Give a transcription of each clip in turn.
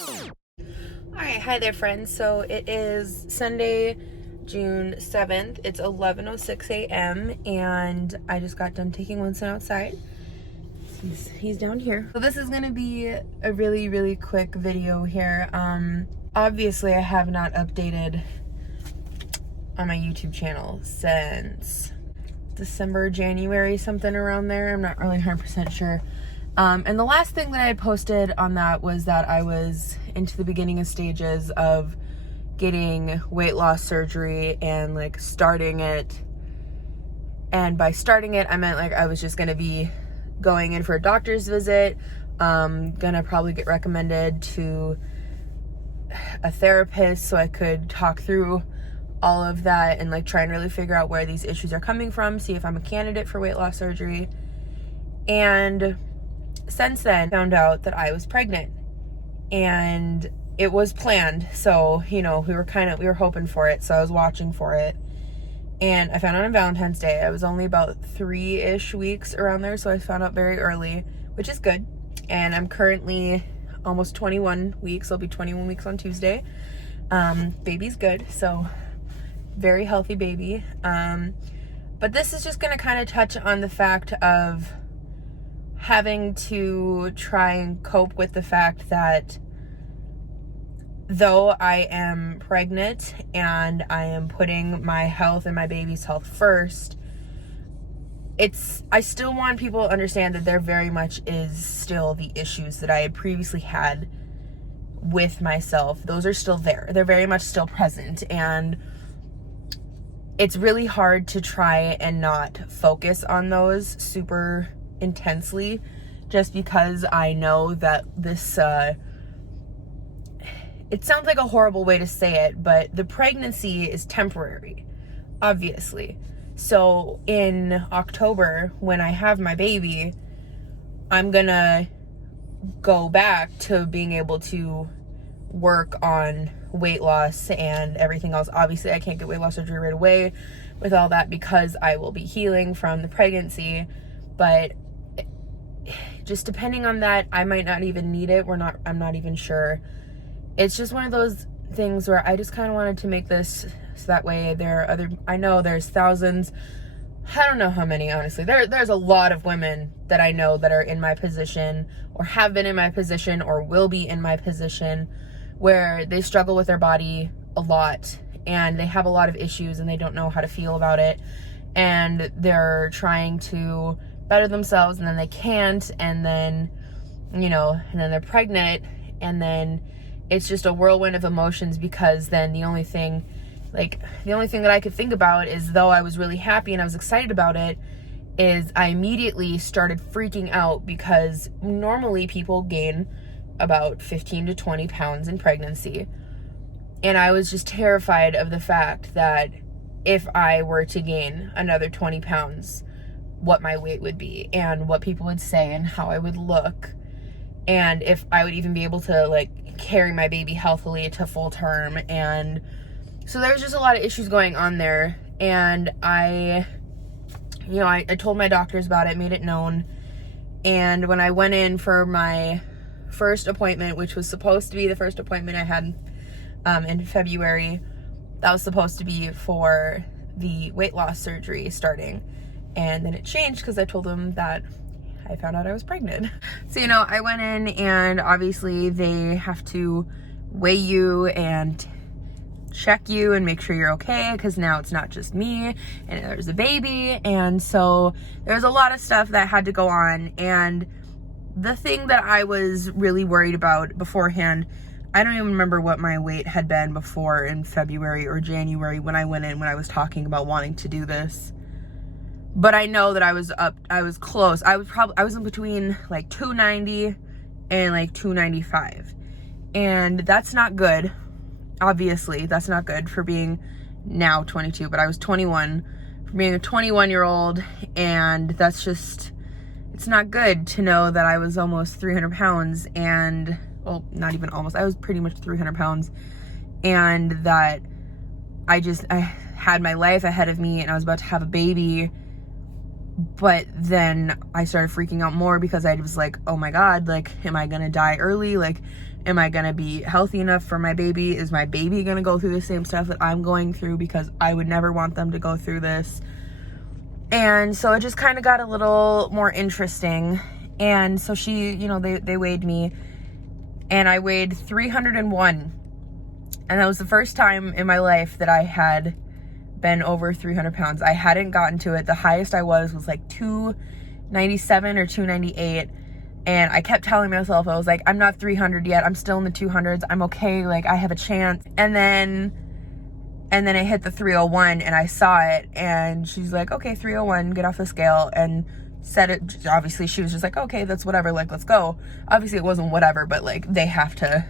Alright, hi there friends. So it is Sunday, June 7th. It's 11:06 a.m. and I just got done taking Winston outside. He's down here. So this is gonna be a really quick video here. Obviously I have not updated on my YouTube channel since December, January, something around there. I'm not really 100% sure. And the last thing that I posted on that was that I was into the beginning stages of getting weight loss surgery and like starting it. And by starting it, I meant like I was just gonna be going in for a doctor's visit, gonna probably get recommended to a therapist so I could talk through all of that and like try and really figure out where these issues are coming from, see if I'm a candidate for weight loss surgery. And since then, I found out that I was pregnant, and it was planned. So, you know, we were hoping for it. So I was watching for it, and I found out on Valentine's Day. I was only about 3-ish weeks around there. So I found out very early, which is good. And I'm currently almost 21 weeks. I'll be 21 weeks on Tuesday. Baby's good. So very healthy baby. But this is just going to kind of touch on the fact of having to try and cope with the fact that though I am pregnant and I am putting my health and my baby's health first, I still want people to understand that there very much is still the issues that I had previously had with myself. Those are still there. They're very much still present, and it's really hard to try and not focus on those super intensely, just because I know that this it sounds like a horrible way to say it, but the pregnancy is temporary, obviously. So in October, when I have my baby, I'm gonna go back to being able to work on weight loss and everything else. Obviously I can't get weight loss surgery right away with all that because I will be healing from the pregnancy, but just depending on that, I might not even need it. I'm not even sure. It's just one of those things where I just kind of wanted to make this so that way I know there's thousands, I don't know how many, honestly. There's a lot of women that I know that are in my position, or have been in my position, or will be in my position, where they struggle with their body a lot and they have a lot of issues and they don't know how to feel about it, and they're trying to better themselves and then they can't, and then, you know, and then they're pregnant, and then it's just a whirlwind of emotions, because then the only thing that I could think about is, though I was really happy and I was excited about it, is I immediately started freaking out, because normally people gain about 15 to 20 pounds in pregnancy. And I was just terrified of the fact that if I were to gain another 20 pounds, what my weight would be and what people would say and how I would look, and if I would even be able to like carry my baby healthily to full term. And so there's just a lot of issues going on there, and I told my doctors about it, made it known. And when I went in for my first appointment, which was supposed to be the first appointment I had in February, that was supposed to be for the weight loss surgery starting. And then it changed because I told them that I found out I was pregnant. So, you know, I went in, and obviously they have to weigh you and check you and make sure you're okay, because now it's not just me and there's a baby. And so there's a lot of stuff that had to go on. And the thing that I was really worried about beforehand, I don't even remember what my weight had been before in February or January when I went in, when I was talking about wanting to do this. But I know that I was close. I was in between like 290 and like 295. And that's not good. Obviously, that's not good for being now 22, but I was 21 for being a 21-year-old. And that's just, it's not good to know that I was almost 300 pounds and, well, not even almost, I was pretty much 300 pounds. And that I had my life ahead of me and I was about to have a baby. But then I started freaking out more because I was like, oh my God, like, am I gonna die early? Like, Am I going to be healthy enough for my baby? Is my baby going to go through the same stuff that I'm going through? Because I would never want them to go through this. And so it just kind of got a little more interesting. And so she, you know, they weighed me, and I weighed 301. And that was the first time in my life that I had been over 300 pounds. I hadn't gotten to it. The highest I was like 297 or 298. And I kept telling myself, I was like, I'm not 300 yet. I'm still in the 200s. I'm okay. Like, I have a chance. And then I hit the 301, and I saw it, and she's like, okay, 301, get off the scale, and said it. Obviously, she was just like, okay, that's whatever. Like, let's go. Obviously, it wasn't whatever, but like, they have to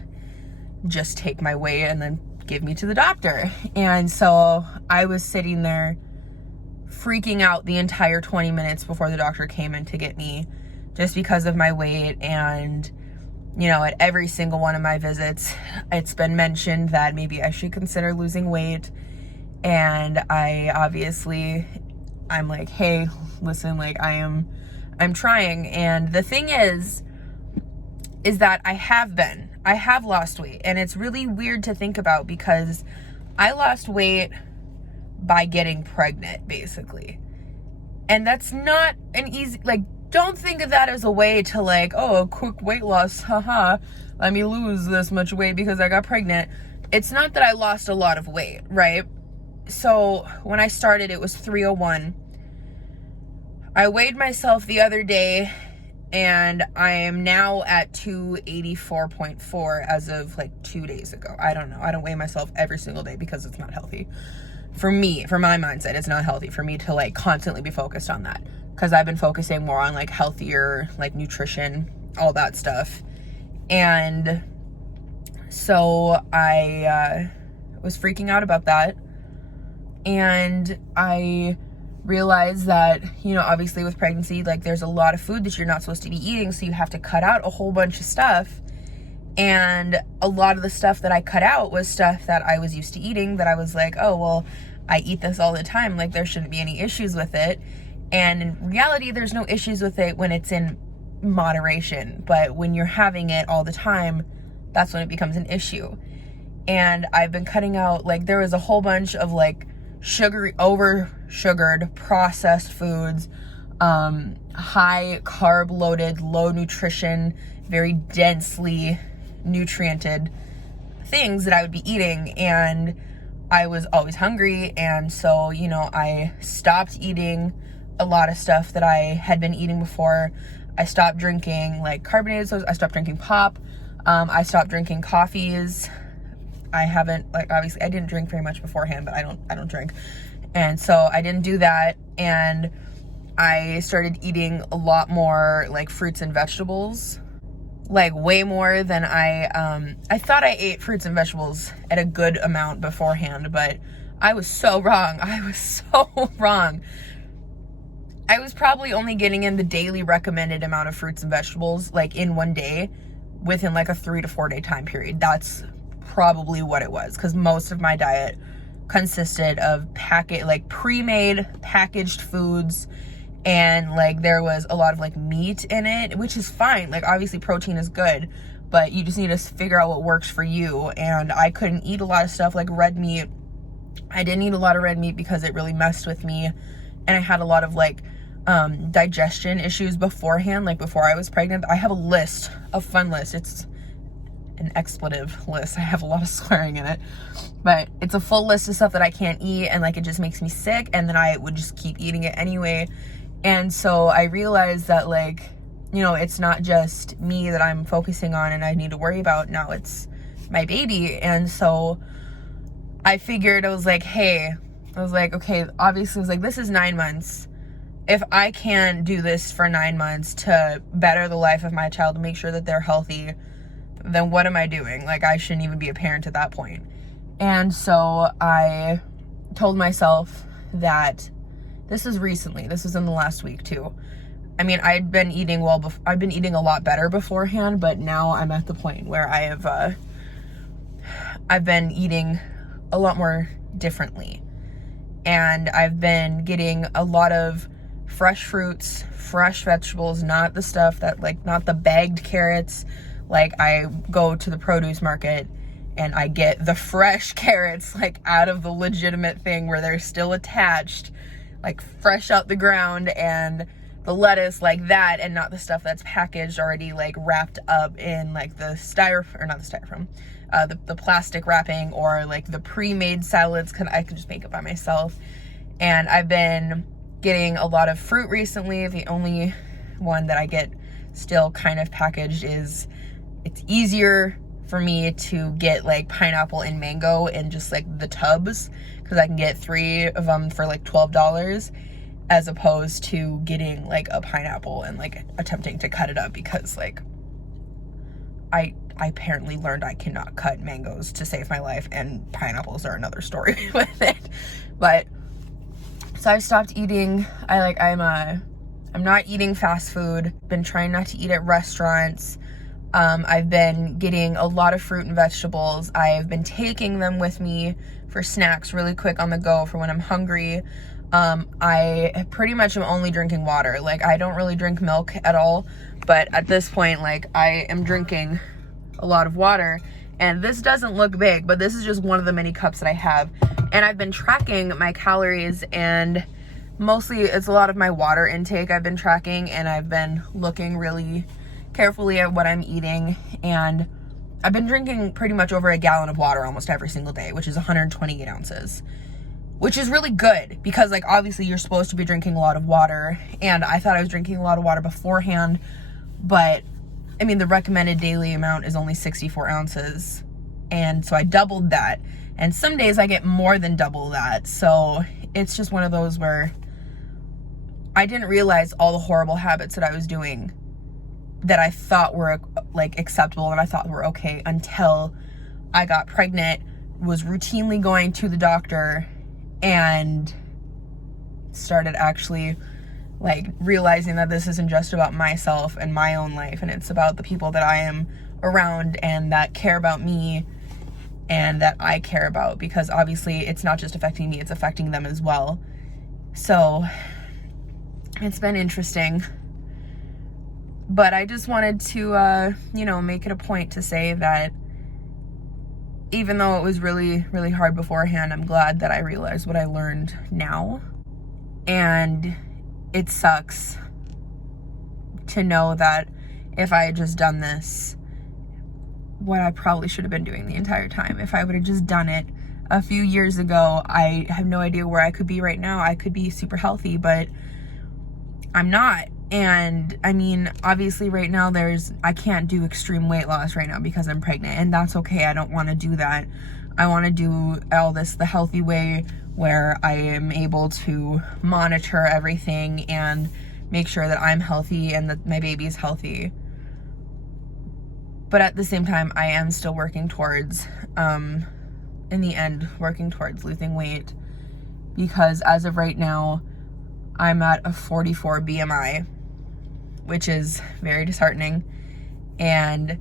just take my weight and then give me to the doctor. And so I was sitting there freaking out the entire 20 minutes before the doctor came in to get me, just because of my weight. And, you know, at every single one of my visits, it's been mentioned that maybe I should consider losing weight. And I'm like, hey, listen, like, I'm trying. And the thing is that I have lost weight. And it's really weird to think about, because I lost weight by getting pregnant, basically. And that's not an easy, like, don't think of that as a way to like, oh, a quick weight loss, haha, let me lose this much weight because I got pregnant. It's not that I lost a lot of weight, right? So when I started, it was 301. I weighed myself the other day, and I am now at 284.4 as of like 2 days ago. I don't know. I don't weigh myself every single day because it's not healthy. For me, for my mindset, it's not healthy for me to like constantly be focused on that, because I've been focusing more on like healthier, like nutrition, all that stuff. And so I was freaking out about that. And I realized that, you know, obviously with pregnancy, like, there's a lot of food that you're not supposed to be eating, so you have to cut out a whole bunch of stuff. And a lot of the stuff that I cut out was stuff that I was used to eating, that I was like, oh, well, I eat this all the time, like, there shouldn't be any issues with it. And in reality, there's no issues with it when it's in moderation. But when you're having it all the time, that's when it becomes an issue. And I've been cutting out, like, there was a whole bunch of like over-sugared processed foods, high carb loaded, low nutrition, very densely nutriented things that I would be eating. And I was always hungry. And so, you know, I stopped eating a lot of stuff that I had been eating before. I stopped drinking like carbonated sodas. I stopped drinking pop. I stopped drinking coffees. I haven't, like, obviously I didn't drink very much beforehand, but I don't drink. And so I didn't do that. And I started eating a lot more like fruits and vegetables, like way more than I thought I ate fruits and vegetables at a good amount beforehand, but I was so wrong. I was so wrong. I was probably only getting in the daily recommended amount of fruits and vegetables, like, in one day within like a 3 to 4 day time period. That's probably what it was, because most of my diet consisted of pre-made packaged foods, and like there was a lot of like meat in it, which is fine. Like, obviously protein is good, but you just need to figure out what works for you. And I couldn't eat a lot of stuff like red meat. I didn't eat a lot of red meat because it really messed with me, and I had a lot of like digestion issues beforehand, like before I was pregnant. I have a fun list. It's an expletive list. I have a lot of swearing in it, but it's a full list of stuff that I can't eat, and like it just makes me sick, and then I would just keep eating it anyway. And so I realized that, like, you know, it's not just me that I'm focusing on and I need to worry about now, it's my baby. And so I figured, I was like, okay, obviously, I was like, this is 9 months. If I can do this for 9 months to better the life of my child, to make sure that they're healthy, then what am I doing? Like, I shouldn't even be a parent at that point. And so I told myself that this was in the last week too. I mean, I've been eating a lot better beforehand, but now I'm at the point where I've been eating a lot more differently. And I've been getting a lot of fresh fruits, fresh vegetables, not the stuff that, like, not the bagged carrots, Like, I go to the produce market and I get the fresh carrots, like, out of the legitimate thing where they're still attached, like, fresh out the ground, and the lettuce like that, and not the stuff that's packaged already, like, wrapped up in, like, the the plastic wrapping, or like the pre-made salads, because I can just make it by myself. And I've been getting a lot of fruit recently. The only one that I get still kind of packaged is, it's easier for me to get like pineapple and mango in just like the tubs, because I can get 3 of them for like $12, as opposed to getting like a pineapple and like attempting to cut it up, because like I apparently learned I cannot cut mangoes to save my life, and pineapples are another story with it. But so I've stopped eating. I'm not eating fast food. Been trying not to eat at restaurants. I've been getting a lot of fruit and vegetables. I've been taking them with me for snacks really quick on the go for when I'm hungry. I pretty much am only drinking water. Like, I don't really drink milk at all, but at this point, like, I am drinking a lot of water. And this doesn't look big, but this is just one of the many cups that I have. And I've been tracking my calories, and mostly it's a lot of my water intake I've been tracking, and I've been looking really carefully at what I'm eating. And I've been drinking pretty much over a gallon of water almost every single day, which is 128 ounces, which is really good, because like, obviously you're supposed to be drinking a lot of water. And I thought I was drinking a lot of water beforehand, but I mean, the recommended daily amount is only 64 ounces. And so I doubled that. And some days I get more than double that. So it's just one of those where I didn't realize all the horrible habits that I was doing that I thought were like acceptable and I thought were okay, until I got pregnant, was routinely going to the doctor, and started actually like realizing that this isn't just about myself and my own life, and it's about the people that I am around and that care about me and that I care about, because obviously it's not just affecting me, it's affecting them as well. So it's been interesting, but I just wanted to make it a point to say that even though it was really, really hard beforehand, I'm glad that I realized what I learned now. And it sucks to know that if I had just done this, what I probably should have been doing the entire time, if I would have just done it a few years ago, I have no idea where I could be right now. I could be super healthy, but I'm not. And I mean, obviously right now I can't do extreme weight loss right now because I'm pregnant, and that's okay. I don't want to do that. I want to do all this the healthy way, where I am able to monitor everything and make sure that I'm healthy and that my baby is healthy. But at the same time, I am still working towards, in the end, working towards losing weight, because as of right now, I'm at a 44 BMI, which is very disheartening. And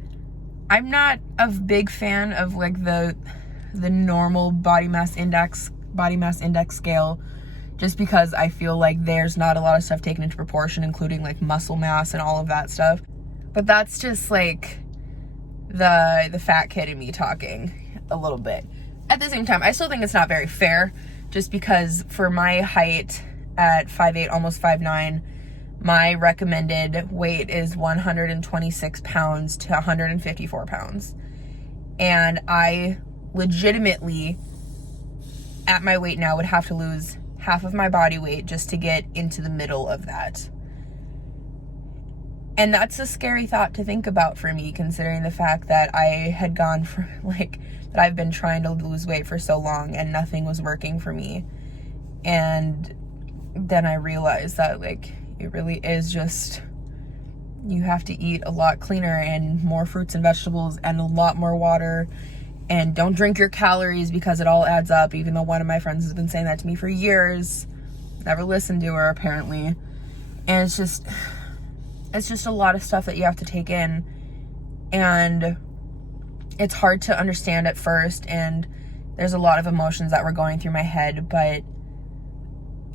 I'm not a big fan of like the normal body mass index scale, just because I feel like there's not a lot of stuff taken into proportion, including like muscle mass and all of that stuff. But that's just like the fat kid in me talking a little bit. At the same time, I still think it's not very fair, just because for my height at 5'8", almost 5'9", my recommended weight is 126 pounds to 154 pounds. And I legitimately, at my weight now, would have to lose half of my body weight just to get into the middle of that. And that's a scary thought to think about for me, considering the fact that I had gone for that I've been trying to lose weight for so long and nothing was working for me. And then I realized that it really is just, you have to eat a lot cleaner and more fruits and vegetables and a lot more water, and don't drink your calories because it all adds up, even though one of my friends has been saying that to me for years. Never listened to her, apparently. And it's just a lot of stuff that you have to take in, and it's hard to understand at first, and there's a lot of emotions that were going through my head, but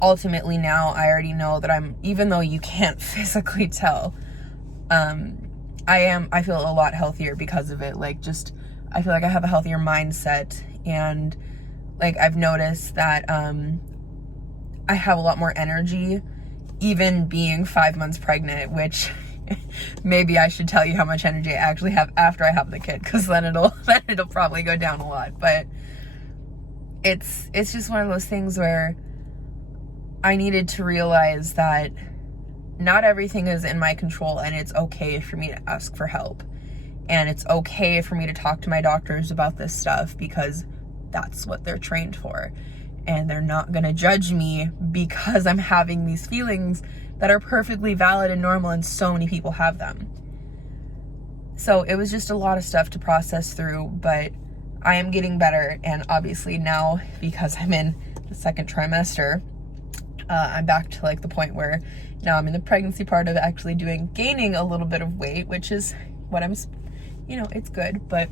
ultimately now I already know that even though you can't physically tell, I feel a lot healthier because of it. Like, just, I feel like I have a healthier mindset, and like I've noticed that I have a lot more energy even being 5 months pregnant, which maybe I should tell you how much energy I actually have after I have the kid, because then it'll probably go down a lot. But it's just one of those things where I needed to realize that not everything is in my control, and it's okay for me to ask for help. And it's okay for me to talk to my doctors about this stuff, because that's what they're trained for. And they're not gonna judge me because I'm having these feelings that are perfectly valid and normal, and so many people have them. So it was just a lot of stuff to process through, but I am getting better. And obviously now, because I'm in the second trimester, I'm back to like the point where now I'm in the pregnancy part of actually gaining a little bit of weight, which is what I'm, it's good, but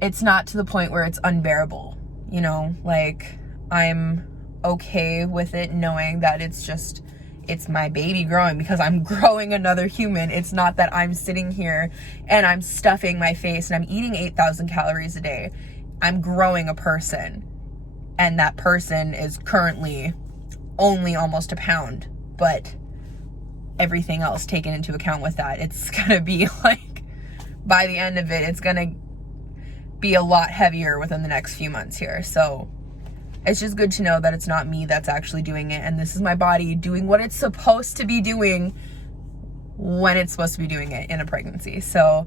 it's not to the point where it's unbearable, like I'm okay with it, knowing that it's my baby growing, because I'm growing another human. It's not that I'm sitting here and I'm stuffing my face and I'm eating 8,000 calories a day. I'm growing a person, and that person is currently only almost a pound, but everything else taken into account with that, it's gonna be like, by the end of it, it's gonna be a lot heavier within the next few months here. So it's just good to know that it's not me that's actually doing it, and this is my body doing what it's supposed to be doing when it's supposed to be doing it in a pregnancy. So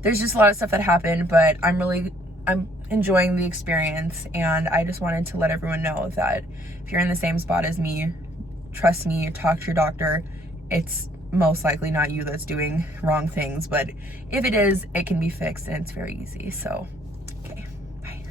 there's just a lot of stuff that happened, but I'm enjoying the experience, and I just wanted to let everyone know that if you're in the same spot as me, trust me, talk to your doctor. It's most likely not you that's doing wrong things, but if it is, it can be fixed, and it's very easy. So, okay, bye.